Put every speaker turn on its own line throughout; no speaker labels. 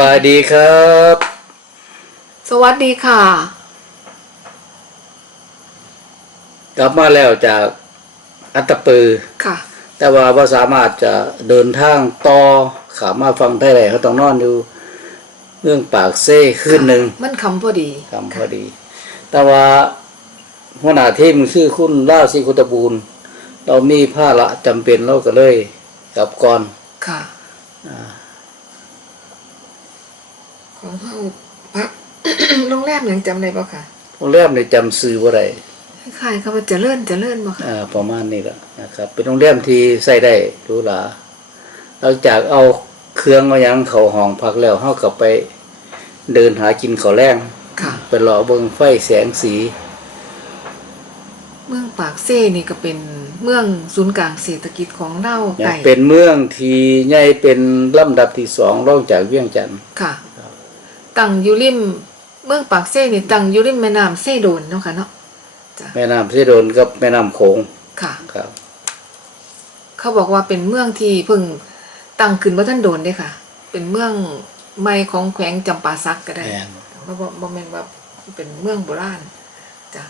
บายดีครับ
สวัสดีค่ะ
กลับมาแล้วจากอัตตปือ
ค่ะ
แต่ว่าว่าสามารถจะเดินทางต่อขามาฟังไทยแหล่เขาต้องนอนอยู่ เรื่องปากเซ่ขึ้นหนึ่ง
มันคำพอดี
คำพอดี แต่ว่าหัวหน้าทีมคือคุณล่าศิคุตบูลเรามีผ้าละจำเป็นเราก็เลยกลับก่อน
ค่ะ ของเฮาพักโรงแรมยังจำได้ปะค่ะ
โรงแรมในจำซื้อว่าไร
คล้ายๆคำว่าเจะเลื่อนจะเลื่อนปะค่ะ
อ่าประมาณนี้แหละนะครับ เป็นโรงแรมที่ใส่ได้หรูหราหลังจากเอาเครื่องเอาหยังเขาห้องพักแล้วเฮากลับไปเดินหากินข้าวแรง
ค่ะ
ไปรอเบิ่งไฟแสงสี
เมืองปากเซ่นี่ก็เป็นเมืองศูนย์กลางเศรษฐกิจของเรา
เนี่ย
ไก่
เป็นเมืองที่ใหญ่เป็นลำดับที่สองรองจากเวียงจันทน์
ค่ะ ตั้งอยู่ริมเมืองปากเซ่นี่ตั้งอยู่ริมแม่น้ำเซ่โดนเนาะค่ะเนาะจ้ะ
แม่น้ำเสดนกับแม่น้ำโขง
ค่ะ
ครับ
เขาบอกว่าเป็นเมืองที่เพิ่งตั้งขึ้นว่าท่านโดนเด้ค่ะ เป็นเมืองใหม่ของแขวงจำปาสักก็ได้
แม่น
บ่บ่บ่แม่นว่าเป็นเมืองโบราณจ้ะ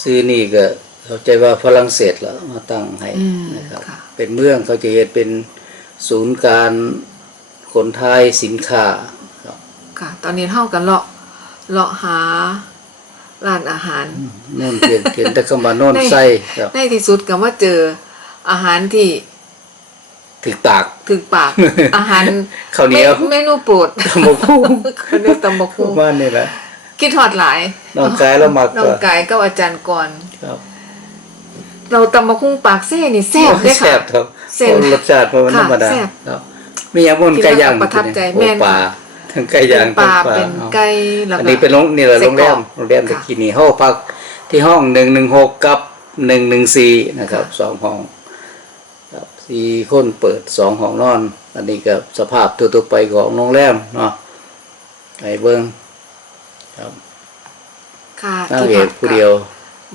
ซื้อนี่ก็เข้าใจว่าฝรั่งเศสแล้วมาตั้งให้
อืม
นะครับ
ค่ะ
เป็นเมืองเขาจะเห็นเป็นศูนย์การขนทายสินค้า ครับ
ค่ะ ตอนนี้เฮากันเลาะเลาะหาร้านอาหาร
โน่นเขียนเขียนแตะคำว่าโน่น
ใน
ไส้ครับ
ในที่สุดก็มาเจออาหารที่
ถึกตาก
ถึกปาก อาหาร
ข้าวเหนียว
มเมนูโปรด
ตำบักหุ่ง
ข้าวเหนียวตำบัก
ป
หุ่
ระ
ง
มาณนี้แหละ
คิดฮอดหลาย
น้องกายเรามัก
น้องกายกับอาจารย์ก่อน
ครับ
เราตำบักหุ่งปากเซ่นี่แซ่บเด้
แซ่
ค่ะ
บครับ
แซ่บ
รสชาติเพราะมันธรรมดา
ค่ะแซ่บ
ครับมีอย่างมันไก่ย่าง
ประทับใจ
โอ้
แม่น
ปลา ทั้งไก่ย่าง
เป็นปลา
ทั้ง
เป็น
อา
ไก่แล้ว
อัน
ก็
นี้เป็นโรงนี่แหละ
ไส้
โรงแร
กรอ
ม
ก
โรงแรมตะ
ค่ะ
กี้นี่ห้องพักที่ห้องหนึ่งหนึ่งหกกับหนึ่งหนึ่งสี่นะครับ
ค่ะ
สองห้องครับสี่คนเปิดสองห้องนอน อันนี้ก็สภาพทั่วๆไปของโรงแรมเนาะไอ้เบิ้งครับ
ค่ะ
นั่ง
ที่
เอ
พั
กผู้เดียว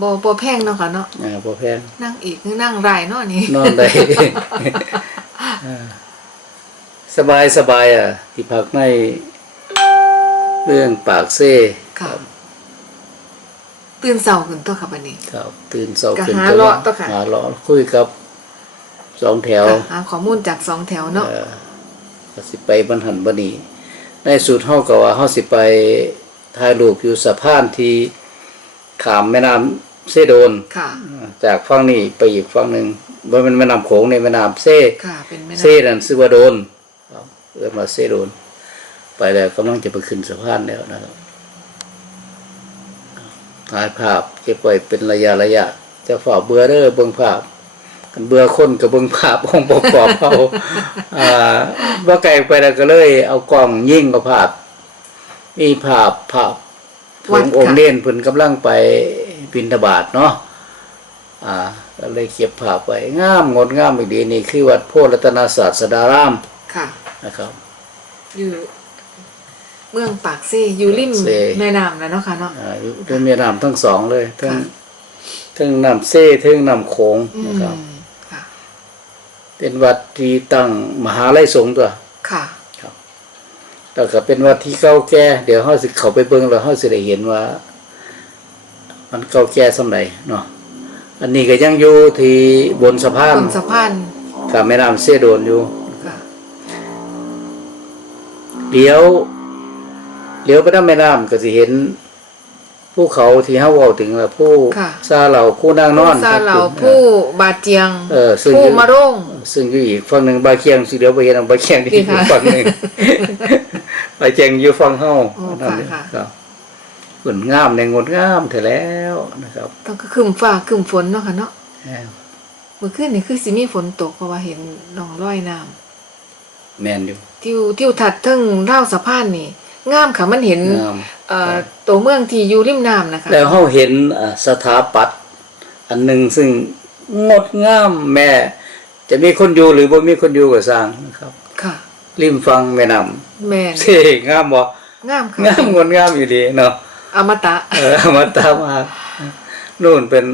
บ่บ่แพงเนาะค่ะเนาะ
อ่าพอแพง
นั่งอีกคือนั่งไรเนาะนี่
นอนได้อ่า สบายสบายอะที่พักในเรื่องปากเซ่
ค่ะตื่นเช้าขึ้นตัวค่ะบัดนี้
ครับ ตื่นเสา
ก็
ขึ้น
หา
ก็
เลาะต่อค่ะ
หาเลาะคุยกับสองแถว
ค่ะหาข้อมูลจากสองแถวเนาะ
เอ่อก็สิไปบรรหันบนีในสุดเฮาก็ว่าเฮาสิไปถ่ายรูปอยู่สะพานที่ขามแม่น้ำเซโดน
ค่ะ
จากฝั่งนี้ไปอีกฝั่งหนึ่งบ่แมันแม่น้ำโขงในแม่น้ำเซ
ค่ะเป็นแม่
เซ
น้ำ
นั่นชื่อว่าโดนครับ เอิ้นว่าเซโดน ไปแล้วกำลังจะไปขึ้นสะพานแล้วนะครับถ่ายภาพเก็บไว้เป็นระยะระยะ จะฝ่าเบื่อเด้อเบิ่งภาพกันเบื่อคนกับเบิ่งภาพองค์ประกอบเอาอ่าว่าไกลไปแล้วก็เลย เอากล้องยิ่งกับภาพ มีภาพภาพหลวงองค์เน้นเพิ่นกำลังไปบิณฑบาตเนาะอ่าก็เลยเก็บภาพไว้งามงดงามอีกดีนี่คือวัดโพธิรัตนศาสดาราม
ค่ะ
นะครับ
อยู่ เมืองปากเซ่อยู่ริม
ปากเซ่
แม่น้ำแล้วเนาะค่ะเนาะ
อ่าอยู่ด้วยแม่น้ำทั้งสองเลยทั้ง
ค่ะ
ทั้งน้ำเซ่ทั้งน้ำโขง
อื
นะครับ
มค่ะ
เป็นวัดที่ตั้งมหาลัยสงฆ์ตัว
ค่ะ
แล้วก็เป็นวัดที่เก่าแก่เดี๋ยวเฮาสิเข้าไปเบิ่งแล้วเฮาสิได้เห็นว่า มันเก่าแก่สำใดเนาะอันนี้ก็ยังอยู่ที่บนสะพาน
บนสะพาน
กับแม่น้ำเซโดนอยู่
ค่ะ
เดี๋ยวเลี้ยวไปทางแม่น้ำก็สิเห็นภูเขาที่เฮาเว้าถึงว่าผู้
ค่ะ
ซาเหล่าผู้นางนอน
ผู้ซา
ครับ
เหล่า
คุณ
ผู้บาดเจียง
เออซึ่ง
ผู้
อยู่
มาร่ง
ซึ่งอยู่อีกฝั่งหนึ่งบาเคียงสิเดี๋ยวไปเห็นบาเคียงที่
นี่
อยู่
ค่ะ
ฝั่งหนึ่งบาเคียงอยู่ฝั่งเฮา
อ๋อ
นั่นเลย
ค่ะ
ครับงดงามในงดงามเถอะแล้วนะครับ
ต้องก็ครึมฟ้าครึมฝนเนาะค่ะเนาะ
แหม
เมื่อคืนนี่คือสิมีฝนตกเพราะว่าเห็นหนองร้อยน้ำ
แมนอยู่
ทิวทิวทัดเทึงเล่าวสะพานนี่งามค่ะมันเห็น
งาม
เอ่อตัวเมืองที่อยู่ริมน้ำนะคะ
แล้วเฮาเห็นอ่าสถาปัตย์อันหนึ่งซึ่งงดงามแม่ จะมีคนอยู่หรือบ่มีคนอยู่ก็สร้างนะครับ
ค่ะ
ริมฝั่งแม่น้ำ
แม่น
เท่งามบ่
งามค่ะ
งามงดงามอยู่ดีเนาะ
อมตะ
เออมาตามมานู่นเป็น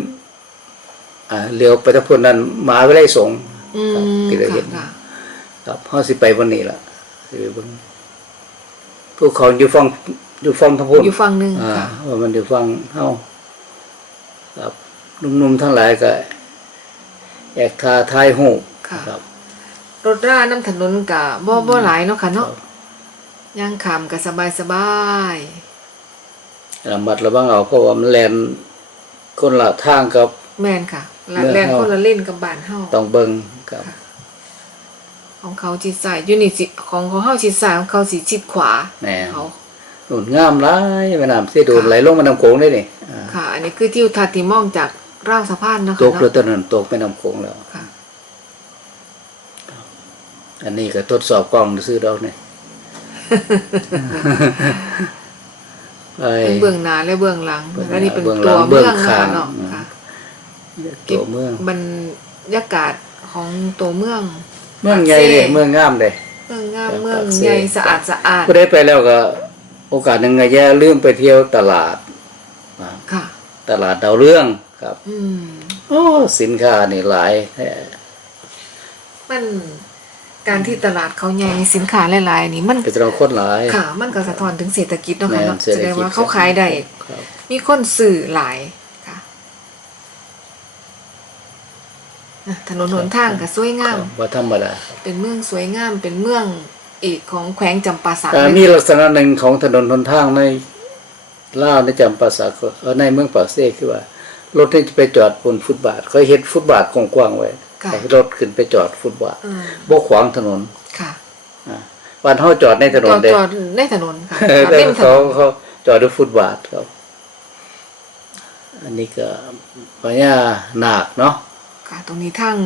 อ่าเลี้ยวไปทางพ้นนั้นมหาวิทยาลัยสงฆ์
อื
ครับ
ม
ที่เราเห็น
ค่ะ
ครับเฮาสิไปวันนี้ล่ะ สิไปเบิ่งภูเขาอยู่ฝั่งอยู่ฝั่งทางพุน
อยู่ฝั่งหนึง
อ่า
ค่ะ
ว่ามันอยู่ฝั่งเฮาครับหนุ่มๆทั้งหลายก็แอกทาทายหู
ค่ะ
ครับ
รถราน้ำถนนกะบ่บ่หลายเนาะค่ะเนาะย่างขามก็สบายสบาย
ระมัดระวังเอาเพราะว่ามันแลนคนละทางกับ
ๆแม่นค่ะและ
เมือง
แล่น
เฮา
คนละเล่นกับบ้านเฮา
ต้องเบิงครับ
ของเขาชิดซ้ายอยู่นี่สิของของเฮาชิดซ้ายของเขาสิชิดขวา
แหน่
เขา
นุ่นงามหลายแม่น้ำสิดูน
ค่ะ
ไหลลงแม่น้ำโขงได้นี่อ่า
ค่ะ อันนี้คือทิวทัศน์ที่มองจากราวสะพานเนาะ
ต
ค่ะ
กแล้ว
เนาะ
ตอนนั้นตกแม่น้ำโขงแล้ว
ค่ะ
อันนี้ก็ทดสอบกล้องซื้อเราเนี่ยไป
เป็นเบื้องหน้าและเบื้องหลัง
เบื้องหน้า
และนี่เป็น
เบื้องหลั
ตัว
ง
เมือง
เบื้อง
นะ
ข้าง
คะเนาะ
อืม
ค่ะ
ตัวเมือง
บรรยากาศของตัวเมือง
เมืองใหญ่เลยเมืองงามเลย
เมืองงาม
แบบ
เมือง
ปากเซ่
ใหญ่สะอาดสะอาด
ก็ได้ไปแล้วก็ โอกาสหนึ่งก็แย่ลืมไปเที่ยวตลาดอ่า
ค่ะ
ตลาดดาวเรื่องครับ
อืม
โอ้สินค้านี่หลายแท้
มันการที่ตลาดเขาใหญ่สินค้าหลายๆนี่มัน
เป็นเราคนหลาย
ค่ะ มันก็สะท้อนถึงเศรษฐกิจเนาะค่ะ
แม่
เนาะ
นเศรษ
แส
ฐ
ดง
กิจ
ว่าเขาขายได้
ครับ
มีคนสื่อหลายค่ะอะ ถนนหนทางก็สวยงาม
ครับว่าธรรมดา
เป็นเมืองสวยงามเป็นเมืองเอกของแขวงจำปาสัก
อ่า
เลย
มีลักษณะหนึ่งของถนนหนทางในลาวในจำปาสักเออในเมืองปากเซ่คือว่ารถที่จะไปจอดบนฟุตบาทเขาเฮ็ดฟุตบาทกว้างๆไว้
ค่ะ
ให้รถขึ้นไปจอดฟุตบาท
อืม
บ่ขวางถนน
ค่ะ
อ่าบ้านเฮาจอดในถน
จ
น
อด
เด้
จอดในถนนค่ะ
เออ
จอด
แต่
ริมถ
เขา
นน
เขาจอดด้วยฟุตบาทครับ อันนี้ก็พญานาคเนาะ
ค่ะ ตรงนี้ทั้ง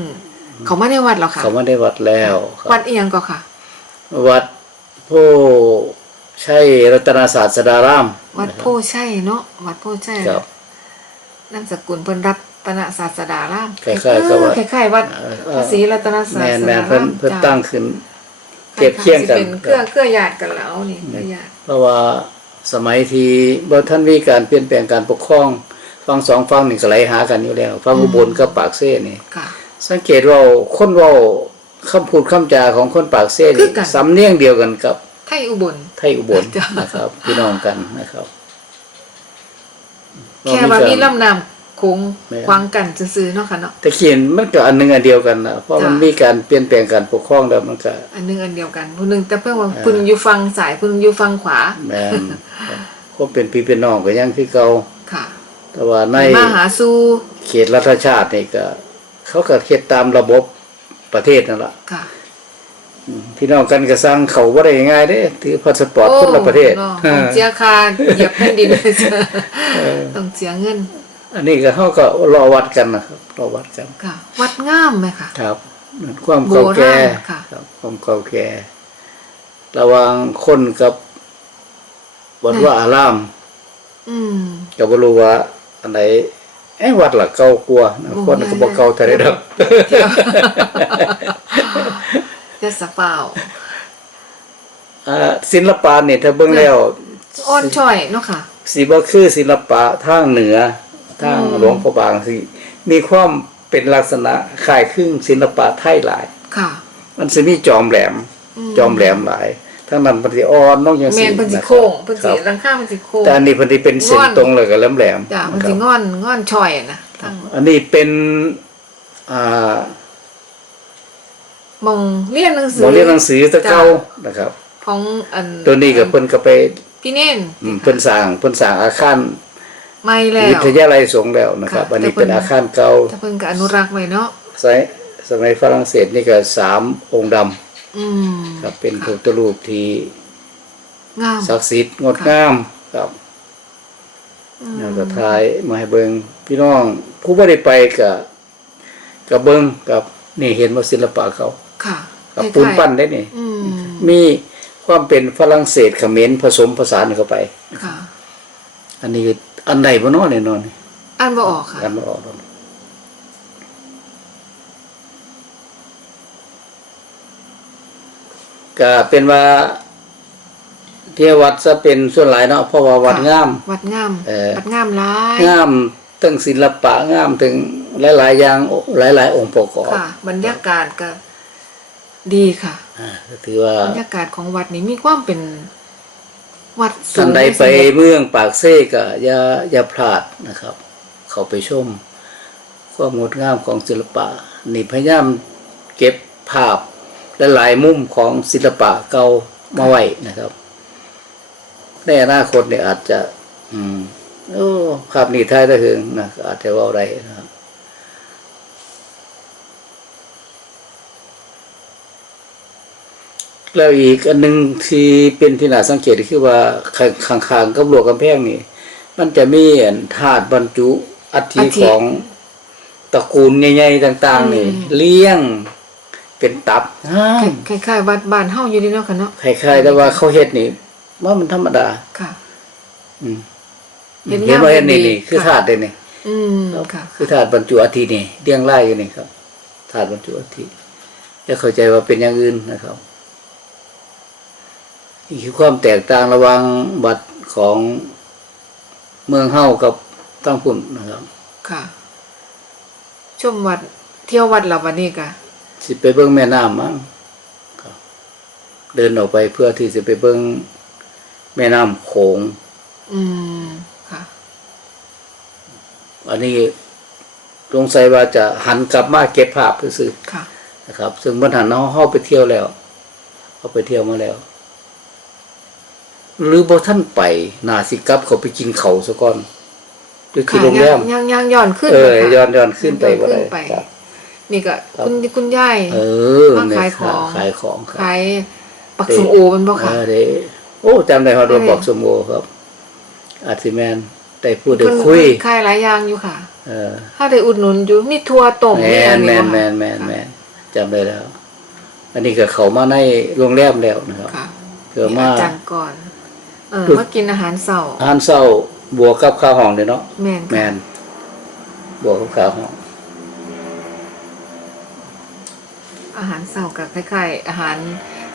เขามาในวัดเหรอคะ
เขามาได้วัดแล้วครับ
วัดเอียงก็ค่ะ
วัดผู้ใช่รัตนศาสดาราม
วัดโพชัยเนาะวัดโพชัย
ครับ
นามสกุลเพิ่นรัตนศาสดาราม
คล้ายๆกับวัด
เออคล้ายๆวัด
เอ่อ
พระศรีรัตนศา
แม
ส
น
ดา
แมน
ราม
เพิ่นเพิ่น
จ้ะ
ตั้งขึ้นเทียบเคียงกัน
สิเป็นเครือเครือญาติกันแล้วนี่เครือญาติ
เพราะว่าสมัยที่บ่ท่านมีการเปลี่ยนแปลงการปกครอง ฝั่งสองฝั่งนี่ก็ไหลหากันอยู่แล้วฝั่งอุบลกับปากเซ่นี่
ค่ะ
สังเกตว่าคนเว้าคำพูดคำจาของคนปากเซ่
คื
นี่
อกัน
สำเนียงเดียวกันกับ
ไทยอุบล
ไทยอุบล
จ้ะ
นะครับ พี่น้องกันนะครับ
แค่ว่ามีลำน้ำโค้ง
แม่น
ขวางกันซื่อๆเนาะค่ะเนาะ
แต่เขียนมันก็อันหนึงอันเดียวกันนะเพราะ
จ้ะ
มันมีการเปลี่ยนแปลงการปกครองแล้วมันก็
อันหนึงอันเดียวกันผู้หนึงแต่เพิ่นว่าเพิ่นอยู่ฝั่งซ้ายเพิ่นอยู่ฝั่งขวา
แม่นคบเป็นพี่เป็นน้องก็ยังคือเก่า
ค่ะ
แต่ว่าใน
มาหาสู่
เขตรัฐชาตินี่ก็ เขาก็เฮ็ดตามระบบประเทศนั่นล่ะ
ค่ะ
อืมพี่น้องกันก็สร้างเขาบ่ได้ง่ายเด้ถือพาสปอร์ตคนละประเทศ
โอ้เนาะต้องเสียค่าเหยียบแผ่นดินต้องเสียเงิน
อันนี้ก็เขาก็รอวัดกันนะครับรอวัดกัน
ค่ะ วัดงามไหมค่ะ
ครับ ความเก่าแก่
โบราณค่ะ
ครับความเก่าแก่ระหว่างคนกับวัดว่าอาราม
อืม
ก็บ่รู้ว่า อันไหนเอ้วัดละเก่ากว่านะ
โอ้
คนก็บ่เก่าเท่าใดดอก
เที่ยวจะสะเปล่า
อ่าศิลปะนี่ถ้าเบิ่งแล้ว
อ้อนช่อยเนาะค่ะ
สิบ่คือศิลปะทางเหนือทาง
อืม
หลวงพระบางสิมีความเป็นลักษณะคล้ายคลึงศิลปะไทยหลาย
ค่ะ
มันสิมีจอมแหลม
อืม
จอมแหลมหลาย ทั้งนั้นมันสิอ่อนน้องจัง
แม
ซี่
นเพิ่นสิ
นะค
โค้ง
รับ
เพิ่น
ค
สิ
รับ
รังค่าเพิ่นสิโค้ง
แต่อันนี้เพิ่นสิเป็นเส้น
งอน
ตรงเลยก็แหลมๆ
จ้ะมัน
นะค
สิ
รับ
งอนงอนช่อยอะนะทั้ง
อันนี้เป็นอ่าม
องเรียนหนังสื
หมอเรียนหนังสือตะเก่า
จ้
นะครับ
ของอัน
ตัวนี้ก็เพิ่นก็ไป
พี่เน่น
อืมเพิ่นสร้างเพิ่นสร้างอาคาร
ไม่แล้ว
วิทยาลัยสงฆ์แล้วนะครับ
ค่ะ
อันนี้
แต่เพิ่
เป็นน อาคารเก่า
แต่เพิ่นก็อนุรักษ์ไว้เนาะ
สมัยสมัยฝรั่งเศสนี่ก็สามองค์ดำ
อืม
ครับเป็นพระพุทธรูปที่
งาม
ศักดิ์สิทธิ์งดงามครับ
อืม
แล้วก็ทายมาให้เบิงพี่น้อง ผู้บ่ได้ไปก็ก็เบิงกับนี่เห็นว่าศิลปะเขา
ค่ะ
กับ
คล้ายๆ
ปูนปั้นได้นี่
อืม
มีความเป็นฝรั่งเศสเขมรผสมผสานเข้าไป
ค่ะ
อันนี้อันใดบ่เนาะแน่นอน
อ่านบ่ออกค่ะ
กันบ่ออกดอ กก็เป็นว่าเที่ยววัดจะเป็นส่วนหลายเนาะเพราะว่าวัดงาม
วัดงาม
เอ่อ
วัดงามหลาย
งามทั้งศิลปะงามถึงหลาย ๆ อย่างหลาย ๆ องค์ประกอบ
ค่ะ บรรยากาศก็ดีค่ะ
อ่าก็ถือว่า
บรรยากาศของวัดนี้มีความเป็นวัดสู
ท่าน
ง
ใดไปเมืองปากเซ่ก็อย่าอย่าพลาดนะครับ เขาไปชมความงดงามของศิลปะ นี่พยายามเก็บภาพ และหลายมุมของศิลปะเก่ามาไว้นะครับ ในอนาคตเนี่ยอาจจะ อืมโอ้ภาพนี้ท้ายได้ถึงนะอาจจะเว่าอะไรนะครับแล้วอีกอันหนึงที่เป็นที่น่าสังเกตก็คือว่าข้างข้างๆกับหลวงกำแพงนี่ มันจะมีอันธาตุบรรจุอัฐิของตระกูลใหญ่ๆต่าง ๆ นี่ เลี้ยง เป็นตับห้าม
คล้ายๆวัดบ้านเฮาอยู่ดีเนาะค่ะเนาะ
คล้ายๆแต่ว่าเขาเฮ็ดนี่ว่ามันธรรมดา
ค่ะ
อืม
เห็น
เห็นว่าเห็นนี่
งามดี
นี่คือ
ค่ะ
ธาตุเลยนี่
อืมค่ะ
คือธาตุบรรจุอัฐินี่เรียงรายอยู่นี่ครับธาตุบรรจุอัฐิจะเข้าใจว่าเป็นอย่างอื่นนะครับนี่คือความแตกต่างระหว่างวัดของเมืองเฮากับตั้งพุ่นนะครับ
ค่ะ ชมวัดเที่ยววัดเราวันนี้กะ
สิไปเบิ่งแม่น้ำมั้งครับเดินออกไปเพื่อที่จะไปเบิ่งแม่น้ำโขง
อืมค่ะ
อันนี้สงสัยว่าจะหันกลับมาเก็บภาพซื่อ
ค่ะ
ๆนะครับ ซึ่งบรรหันเขาเข้าไปเที่ยวแล้วเขาไปเที่ยวมาแล้ว หรือบ่ท่านไปนาสิกลับเขาไปกินเขาวซะก่อนหรือที่
ค่ะ
โรงแรม
ยังยังย้อนขึ้น
เออ
ค่ะ
ย้อนย้อนขึ้นไปบ่
ย้อน
ได้
ขึ้นไป
ครับ
นี่ก็
ครับ
คุณคุณยาย
เออ
มา
เนี่ย
ขายของ
ขายของครับ
ขายปักสมโอมันบ่ค่ะ
เออเด้โอ้จำได้ว่าโดน
เออ
บอกสมโอครับ อาร์ติแมนได้พูดได้
เพิ่น
คุย
เพิ่นขายหลายอย่างอยู่ค่ะ
เออ
ถ้าได้อุดหนุนอยู่มีทัวร์ต้ม
แม
มีอั
น
น
แม
นี้
นแมนแมนแมนจำได้แล้ว อันนี้ก็เขามาในโรงแรมแล้วนะครับ
ค่ะ
เพื่อ
มี
มา
อาจารย์ก่อน เออ
ดู
มากินอาหารเช้า
อาหารเศร้าบวกกับข้าวห้องเลยเนาะ
แม่น
แม
ค่ะ
นบวกกับข้าวห้อง
อาหารเช้าก็คล้ายๆอาหาร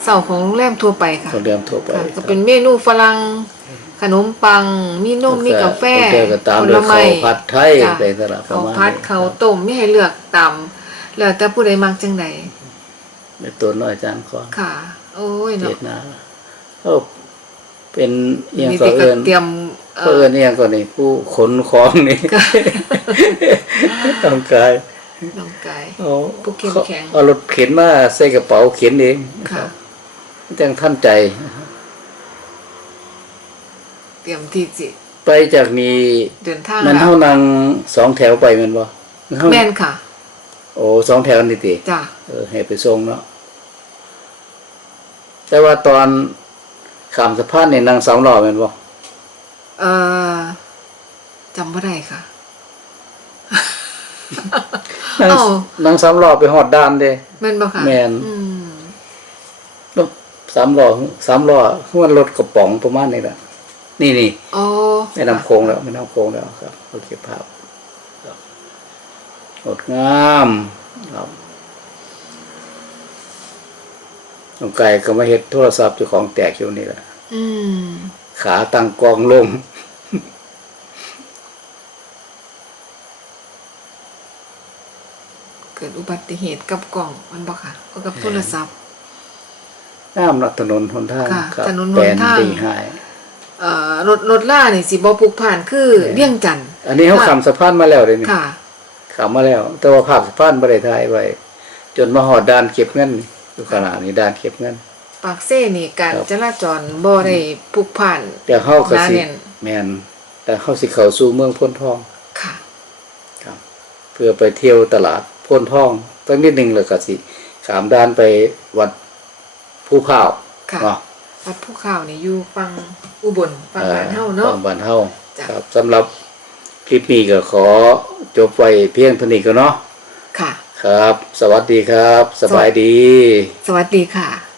เช้าของโรงแรมทั่วไปค่ะ
โรงแรมทั่วไป
ค่ะ
ค
ก็
รับ
เป็นเมนูฝรั่งขนมปัง มีนมมีกาแฟ
โรงแรมก็ตาม
ผ
ด้
ล
วย
ไม้
ข้าวผัดไทย
จ้ะ
ไปตลาดประ
ข้าว
มาณ
พัด
นี้
ข้าวต้มไม่ให้เลือกตามแล้วแต่ผู้ใดมักจังใด
ในตัวน้อยจานก่อน
ค่ะ โอ้ย
เจ็
เนาะ
ดนาโอ้เป็นเอียง
นี่
ก็
เด็กก็
เอิน
เตรียมเอ่
เอิ
อน
เอียงก็นี่ผู้ขนของนี่ ต้องกาย
น้องกาย
เอา
ผู้เข้มแข็ง
เอารถเข็นมาใส่กระเป๋าเข็นเองนะค
ค่ะ
รับจังท่านใจ
เตรียมที่จิ
ไปจากนี้
เดินทาง
มัน
แล้
เท่าวนังสองแถวไปแมันบ่เฮา
แม่นค่ะ
โอ้สองแถวนี่ติ
จ้ะ
เออให้ไปส่งเนาะแต่ว่าตอนข้ามสะพานนี่นั่งสองล้อแม่นบ่
เอ่อจำบ่ได้ค่ะ
นั่ง
อ้าว
นั่งสามล้อไปฮอดด่านเด้
แม่นบ่ค่ะ
แม่น
อืม
รถสามล้อสามล้อหัวรถกระป๋องประมาณนี้แหละนี่นี่
โอ้
แม่น้ำโขงแล้วแม่น้ำโขงแล้วครับโอเคภาพครับงดงามครับน้องไก่ก็มาเฮ็ดโทรศัพท์เจ้าของแตกอยู่นี่แหละ
อืม
ขาตั้งกองลง
กิดอุบัติเหตุกับกล่องมันบ่ค่ะก็กับโทรศัพท์
งามนะถนนหนทาง
ค่ะ
ครับ
ถนนหน
แปลน
ทาง
ดีหาย
เอ่อรถรถล่านี่สิบ่ผูกผ่านคือ
แม่น
เลี่ยงจันทน์
อันนี้เขา
ค่ะ
ขำสะพานมาแล้วเลยนี่
ค่ะ
ขำมาแล้ว แต่ว่าภาพสะพานบ่ได้ถ่ายไว้จนมาหอดด่านเก็บเงินนี่อยู่ขนาดนี้ด่านเก็บเงิน
ปากเซ่นี่การ
ครับ
จราจรบ่ได้ผูกผ่าน
แต่เฮาก็สิ
หนาแน่น
แม่นแต่เฮาสิเข้าสู่เมืองพ้นทอง
ค่ะ
ครับ เพื่อไปเที่ยวตลาด พ้นทองตั้งนิดหนึงแล้วก็สิขามด่านไปวัดภูพร้าว
ค่ะ
เนาะ
วัดภูเขานี่อยู่ฟังอุบลฟังบ้านเฮาเนาะ
ฝั่งบ้านเฮา
จ้ะ
ครับสำหรับคลิปนี้ก็ขอจบไว้เพียงเท่านี้ก็เนาะ
ค่ะ
ครับ สวัสดีครับ สบายดี
สวัสดีค่ะ